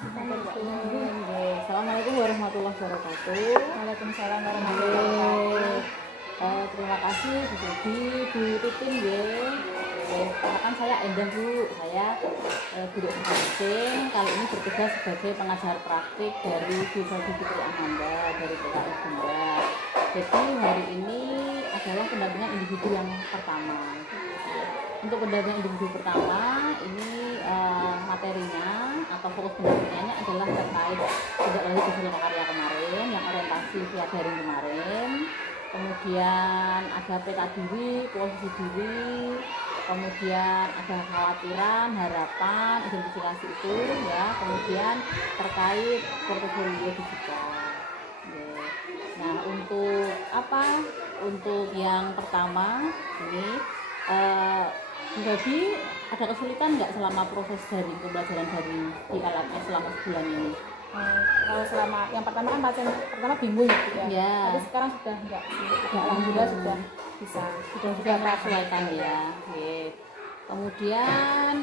Assalamualaikum warahmatullahi wabarakatuh. Waalaikumsalam warahmatullahi wabarakatuh. Terima kasih Bu Budi, Bu Titin nggih. Perkenalkan saya Endang Bu. Saya guru pendamping. Kali ini bertugas sebagai pengajar praktik dari Bu Fitri Ananda dari PKI Bunda. Jadi hari ini adalah pendampingan individu yang pertama. Untuk pendampingan individu pertama ini materinya atau fokus pendampingannya adalah terkait tidak lanjut hasil karya kemarin yang orientasi via daring kemarin, kemudian ada peta diri, posisi diri, kemudian ada kekhawatiran, harapan, identifikasi itu ya, kemudian terkait portofolio digital. Nah untuk apa? Untuk yang pertama ini jadi ada kesulitan nggak selama proses daring pembelajaran daring di LMS selama sebulan ini? Kalau selama yang pertama kan pasien pertama bingung gitu ya. Ya. Tapi sekarang sudah enggak sih. Alhamdulillah sudah bisa. Sudah menyesuaikan ya. Oke. Kemudian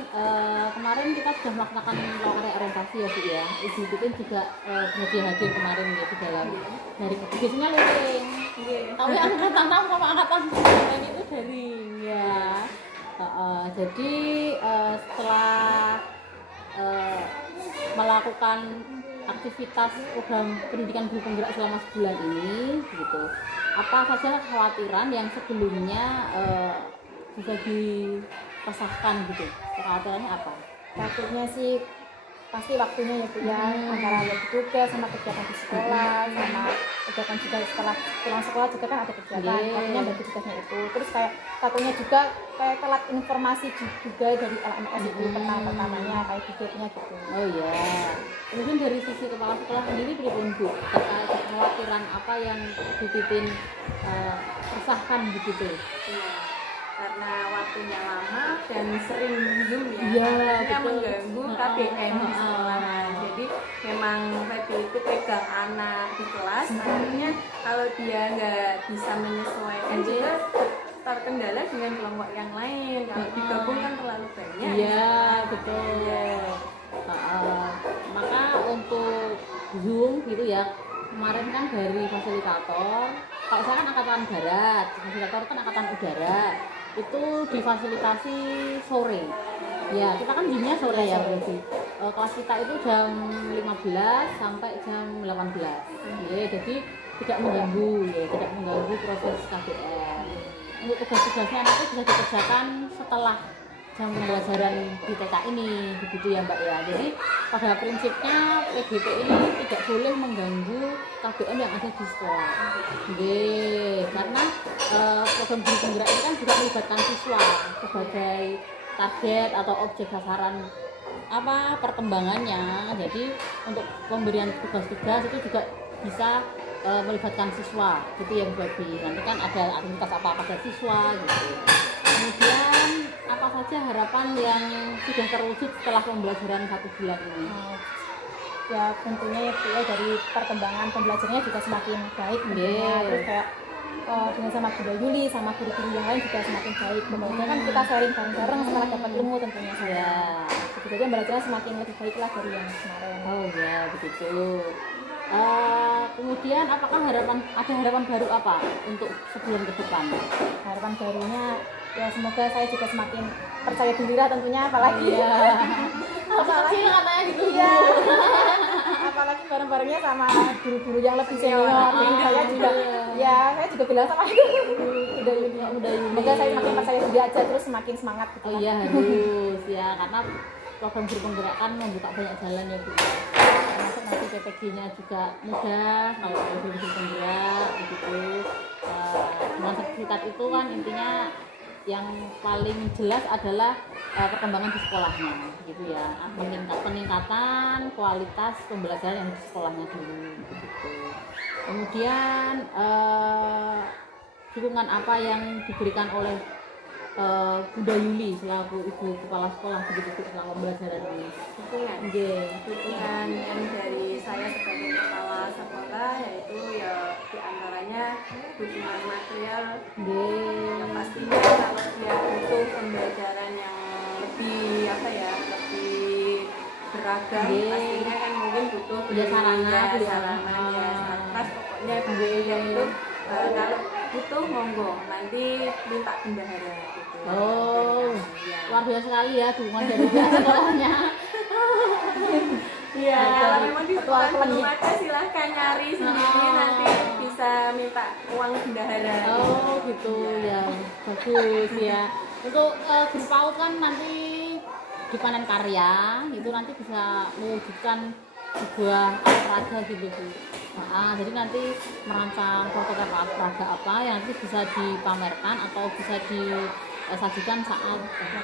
kemarin kita sudah melaksanakan lowongan orientasi ya Bu ya. Ibu Titin juga berhasil hadir kemarin ya di dalam dari biasanya luring. Tapi angkatan 6 sama angkatan 9 itu daring ya. Jadi setelah melakukan aktivitas program pendidikan guru penggerak selama sebulan ini gitu, apa saja kekhawatiran yang sebelumnya bisa dipesahkan gitu? Kekhawatirannya apa? Takutnya sih pasti waktunya ya Bu ya, antara waktu tugas sama kegiatan di sekolah sama kegiatan juga setelah pulang sekolah juga kan ada kegiatan, takutnya bagi tugasnya itu. Terus kayak takutnya juga kayak telat informasi juga dari LMS itu pertamanya kayak videonya gitu. Oh iya. Kemudian dari sisi kepala sekolah sendiri pripun Bu? Terkait kekhawatiran apa yang Bu Titin resahkan begitu? Iya, karena waktunya lama dan sering Zoom ya, Iya, akhirnya betul. mengganggu KBM di sekolah. Jadi memang Feby itu pegang anak di kelas, akhirnya kalau dia nggak bisa menyesuaikan juga terkendala dengan kelompok yang lain. Kalau digabung kan terlalu banyak. Iya, betul. Maka untuk Zoom gitu ya, kemarin kan dari fasilitator, kalau saya kan angkatan darat, fasilitator kan angkatan udara, itu difasilitasi sore ya, kita kan jamnya sore ya berarti kelas kita itu jam 15 sampai jam 18 ya, jadi tidak mengganggu ya, tidak mengganggu proses KBM. Untuk tugas-tugasnya nanti bisa dikerjakan setelah jam pembelajaran di TK ini begitu ya Mbak ya. Jadi pada prinsipnya PGP ini tidak boleh mengganggu KBM yang ada di sekolah. Karena program guru penggerak ini kan juga melibatkan siswa sebagai target atau objek sasaran apa perkembangannya. Jadi untuk pemberian tugas-tugas itu juga bisa melibatkan siswa gitu ya Bu Babi. Nanti kan ada aktivitas apa pada siswa gitu. Kemudian apa saja harapan yang sudah terwujud setelah pembelajaran 1 bulan ini? Ya tentunya ya dari perkembangan pembelajarannya juga semakin baik tentunya. Terus kayak dengan sama Bu Yuli sama guru-guru yang lain juga semakin baik. Kemudian kan kita sharing bareng-bareng setelah dapat ilmu tentunya saya. Jadi belajarnya semakin lebih baik lah dari yang kemarin. Oh ya begitu. Kemudian apakah ada harapan baru apa untuk sebelum ke depan? Harapan barunya ya semoga saya juga semakin percaya diri lah tentunya, apalagi apalagi katanya gitu ya. Apalagi bareng-barengnya sama guru-guru yang lebih senior. Saya juga ya saya juga bilang sama itu udah semoga saya semakin percaya diri aja, terus semakin semangat gitu. Oh iya harus ya, karena program guru penggerak kan membuka banyak jalan ya Bu. Termasuk nanti PPG-nya juga mudah kalau guru penggerak begitu. Dengan sertifikat itu kan intinya yang paling jelas adalah perkembangan di sekolahnya gitu ya, peningkatan kualitas pembelajaran yang di sekolahnya dulu gitu. Kemudian dukungan apa yang diberikan oleh Bunda Yuli selaku ibu kepala sekolah begitu selama pembelajaran ini? Dukungan yang dari saya sebagai kepala sekolah yaitu ya diantaranya dukungan material. Yang pastinya kalau dia butuh pembelajaran yang lebih lebih beragam, Nggih. pastinya kan mungkin butuh Ya, sarana, beli ya. sarana ya, sarkas pokoknya Nggih. yang itu kalau butuh monggo nanti minta bendahara gitu. Oh, Ya. luar biasa sekali ya dukungan dari pihak sekolahnya. Iya, kalau memang di sekolah Ketua belum kelas. ada silahkan nyari sendiri Oh. nanti bisa minta uang bendahara. Oh gitu ya, bagus ya. Untuk guru PAUD kan nanti di panen karya itu nanti bisa mewujudkan sebuah alat peraga gitu Bu. Nah, jadi nanti merancang prototipe alat peraga apa yang nanti bisa dipamerkan atau bisa disajikan saat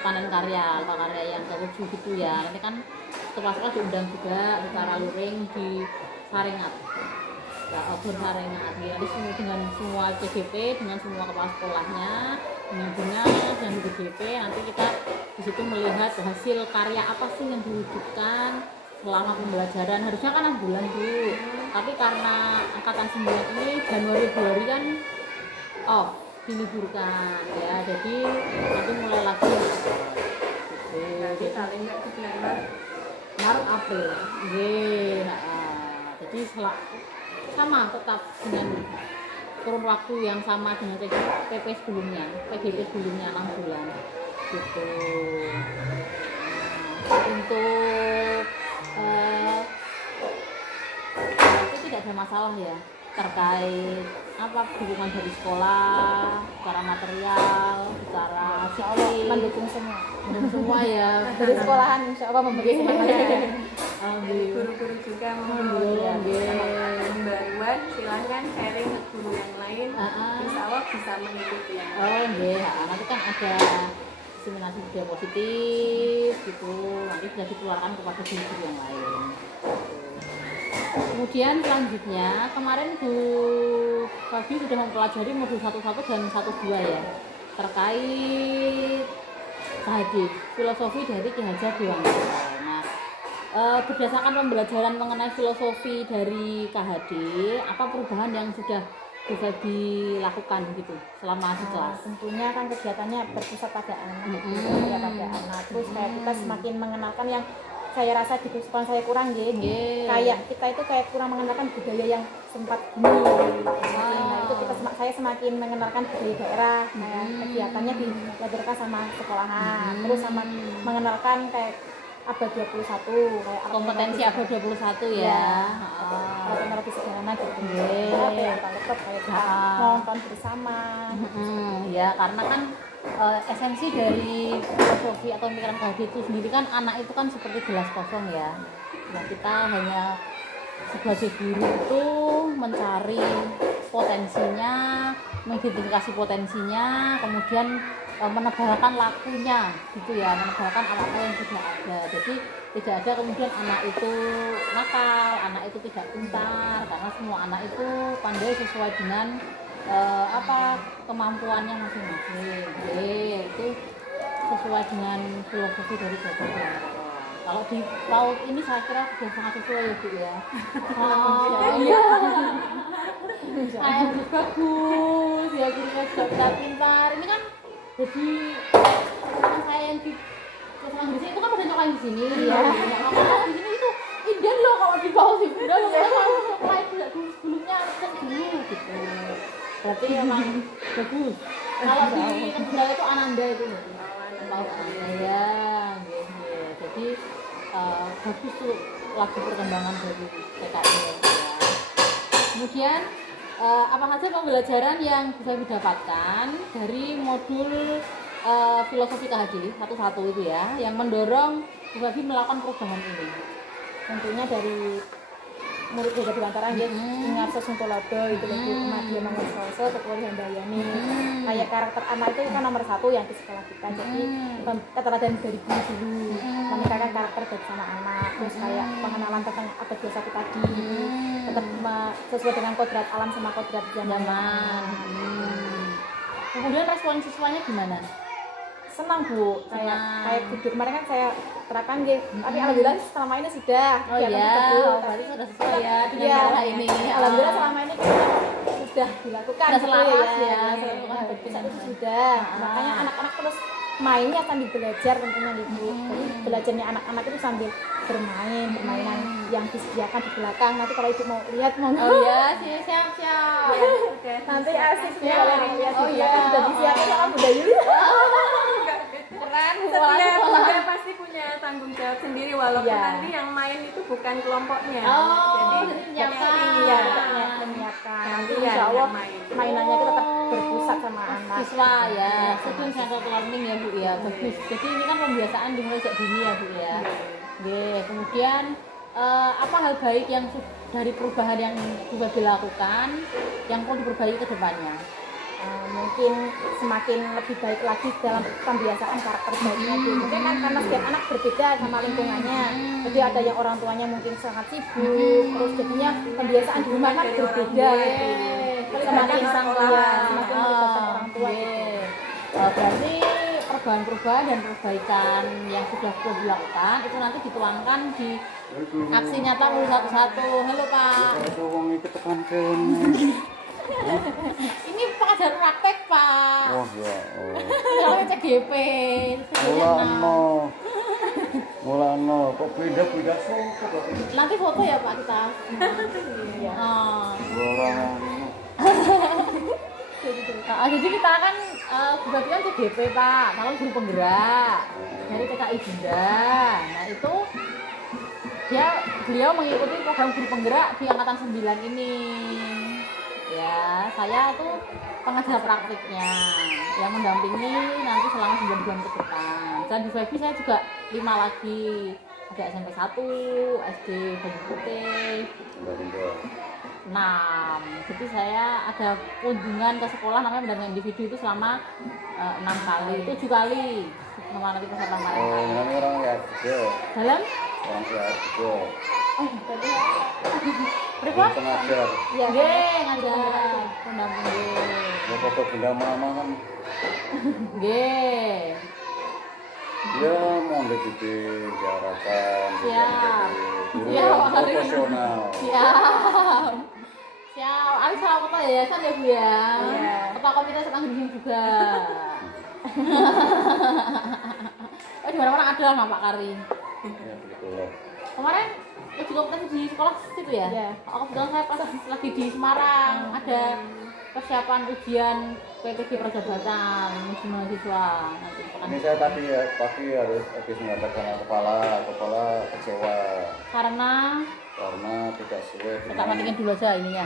panen karya atau karya yang ke-7 gitu ya. Nanti kan kepala sekolah diundang juga secara luring di Saringat. Ya, bersaringan ya, dengan semua CGP, dengan semua kepala sekolahnya, dengan dinas, dengan BGP, nanti kita di situ melihat hasil karya apa sih yang diwujudkan selama pembelajaran. Harusnya kan 6 bulan Bu, tapi karena angkatan 9 ini Januari-Februari kan off, diliburkan ya, jadi nanti mulai lagi gitu. Nanti paling nggak di bulan Maret. Maret April, jadi sama tetap dengan kurun waktu yang sama dengan PP sebelumnya, PGP sebelumnya 6 bulan gitu. Untuk itu tidak ada masalah ya terkait apa dukungan dari sekolah, secara material, secara psikis, Mendukung semua semua ya. dari sekolahan, insya Allah memberi semangat. Dari guru-guru juga monggo Alhamdulillah, nggih. pembaruan silahkan sharing ke guru yang lain. Ah. Insya Allah bisa mengikuti yang Oh iya, nanti kan ada diseminasi budaya positif gitu, nanti bisa dikeluarkan kepada guru yang lain. Kemudian selanjutnya kemarin Bu Fabi sudah mempelajari modul 11 dan 12 ya terkait KHD, filosofi dari Ki Hajar Dewantara. Nah, berdasarkan pembelajaran mengenai filosofi dari KHD, apa perubahan yang sudah Bu Fabi lakukan gitu selama di kelas? Tentunya kan kegiatannya berpusat pada anak, Mm-mm. ya pada anak. Terus kayak kita semakin mengenalkan yang saya rasa di sekolah saya kurang gitu. Nggih. Kayak kita itu kayak kurang mengenalkan budaya yang sempat gini. Nah, itu saya semakin mengenalkan budaya daerah, kayak kegiatannya dilakukan sama sekolahan. Terus sama mengenalkan kayak abad 21 kayak Kompetensi abad 21 ya. teknologi sederhana gitu. Nggih. Kayak laptop kayak kita nonton bersama. Ya karena kan esensi dari filosofi atau pemikiran KHD itu sendiri kan anak itu kan seperti gelas kosong ya. Nah kita hanya sebagai guru itu mencari potensinya, mengidentifikasi potensinya, kemudian menebalkan lakunya gitu ya, menebalkan apa-apa yang sudah ada. Jadi tidak ada kemudian anak itu nakal, anak itu tidak pintar, karena semua anak itu pandai sesuai dengan kemampuannya masing-masing. Itu sesuai dengan filosofi dari Ki Hajar Dewantara. Kalau di PAUD ini saya kira sudah sangat sesuai ya Bu ya. Iya. Saya bagus ya, gurunya juga pintar-pintar. Ini kan jadi teman saya yang di kelas Inggris itu kan pada nyokain di sini. Iya. Di sini itu inden loh kalau di PAUD itu. Udah mulai sebelumnya kan dulu gitu. Berarti emang bagus. Kalau di Kendal itu Ananda itu PAUD Ananda ya. Jadi bagus tuh lagi perkembangan dari TKI ya. Kemudian apa saja pembelajaran yang bisa didapatkan dari modul filosofi KHD 1 itu ya, yang mendorong Bu Fabi melakukan perubahan ini? Tentunya dari murid Ki Hajar Dewantara ya, ingat Sesungkolodo itu lebih Madya Mangunsoso, Tekuri Handayani. Kayak karakter anak itu kan nomor 1 yang di sekolah kita. Jadi keteladanan dari guru dulu, meningkatkan karakter bersama anak. Terus kayak pengenalan tentang abad 21 tadi, tetap sesuai dengan kodrat alam sama kodrat zaman. Kemudian respon siswanya gimana? Senang Bu, Senang. kayak guru kemarin kan saya terapkan gitu. Tapi alhamdulillah selama ini sudah. Oh kegiatan iya, kita, Bu. berarti sudah sesuai ya dengan Iya, cara ini. alhamdulillah selama ini kita sudah dilakukan Sudah gitu selaras ya, ya. selaras Bisa betul. itu sudah. Makanya anak-anak terus mainnya sambil belajar tentunya gitu. Jadi belajarnya anak-anak itu sambil permainan yang disediakan di belakang. Nanti kalau ibu mau lihat mau Oh iya, siap. nanti asik ya kalau mau lihat Oh di iya. belakang sudah disiapin sama Bunda Yuli. Keren, Setiap bunda pasti punya tanggung jawab sendiri walaupun Iya. nanti yang main itu bukan kelompoknya. Oh, jadi menyiapkan. Iya, menyiapkan. Nanti Kalian insya Allah yang main. mainannya itu tetap berpusat sama anak. Siswa ya, itu sense learning ya Bu ya, bagus. Jadi ini kan pembiasaan dimulai sejak dini ya Bu ya. Oke, kemudian apa hal baik yang dari perubahan yang sudah dilakukan yang perlu diperbaiki ke depannya? Mungkin semakin lebih baik lagi dalam pembiasaan karakter baiknya itu. Mungkin kan karena setiap anak berbeda sama lingkungannya. Jadi ada yang orang tuanya mungkin sangat sibuk, terus jadinya pembiasaan di rumah kan berbeda. Semakin Melibatkan orang orang tua, tua. semakin melibatkan orang tua. Berarti perubahan-perubahan dan perbaikan yang sudah dilakukan itu nanti dituangkan di aksi nyata mulai satu-satu. Halo Pak. Itu wong iki tekan kene. Ini pengajaran praktek Pak. Wah ya. Soalnya CGP. Mulano kok beda-beda foto kok. Nanti foto ya Pak kita. Oh. Jadi kita kan berarti kan CGP Pak, malam guru penggerak dari TKI Bunda. Nah itu beliau mengikuti program guru penggerak di angkatan 9 ini. Ya, saya tuh pengajar praktiknya yang mendampingi nanti selama 9 bulan ke depan. Dan di FEBI saya juga 5 lagi. Ada SMP 1, SD Banyu Putih, 6. Jadi saya ada kunjungan ke sekolah namanya pendampingan individu itu selama 6 kali, 7 kali. Nama nanti peserta kemarin. Oh, ini orang ya juga. Dalam? Orang ya juga. Oh, tadi berapa? Pengajar. Iya, Ngajar pendamping. Ya foto bunda mama kan. Nggih. Ya mau di diarahkan. Siap. Guru Siap, yang hari ini. profesional. Siap. Siap. Alis salah kota yayasan ya Bu ya. Iya. Ketua komite senang hidup juga. Oh, di mana-mana ada sama Pak Kari. Ya betul. Kemarin uji kompetensi di sekolah situ ya? Iya. Oh, kebetulan saya pas lagi di Semarang ada persiapan ujian PTG Perjabatan uji mahasiswa nanti Ini saya tadi ya pagi harus habis mengatakan kepala kecewa karena karena tidak sesuai kita dengan matikan dulu aja ininya.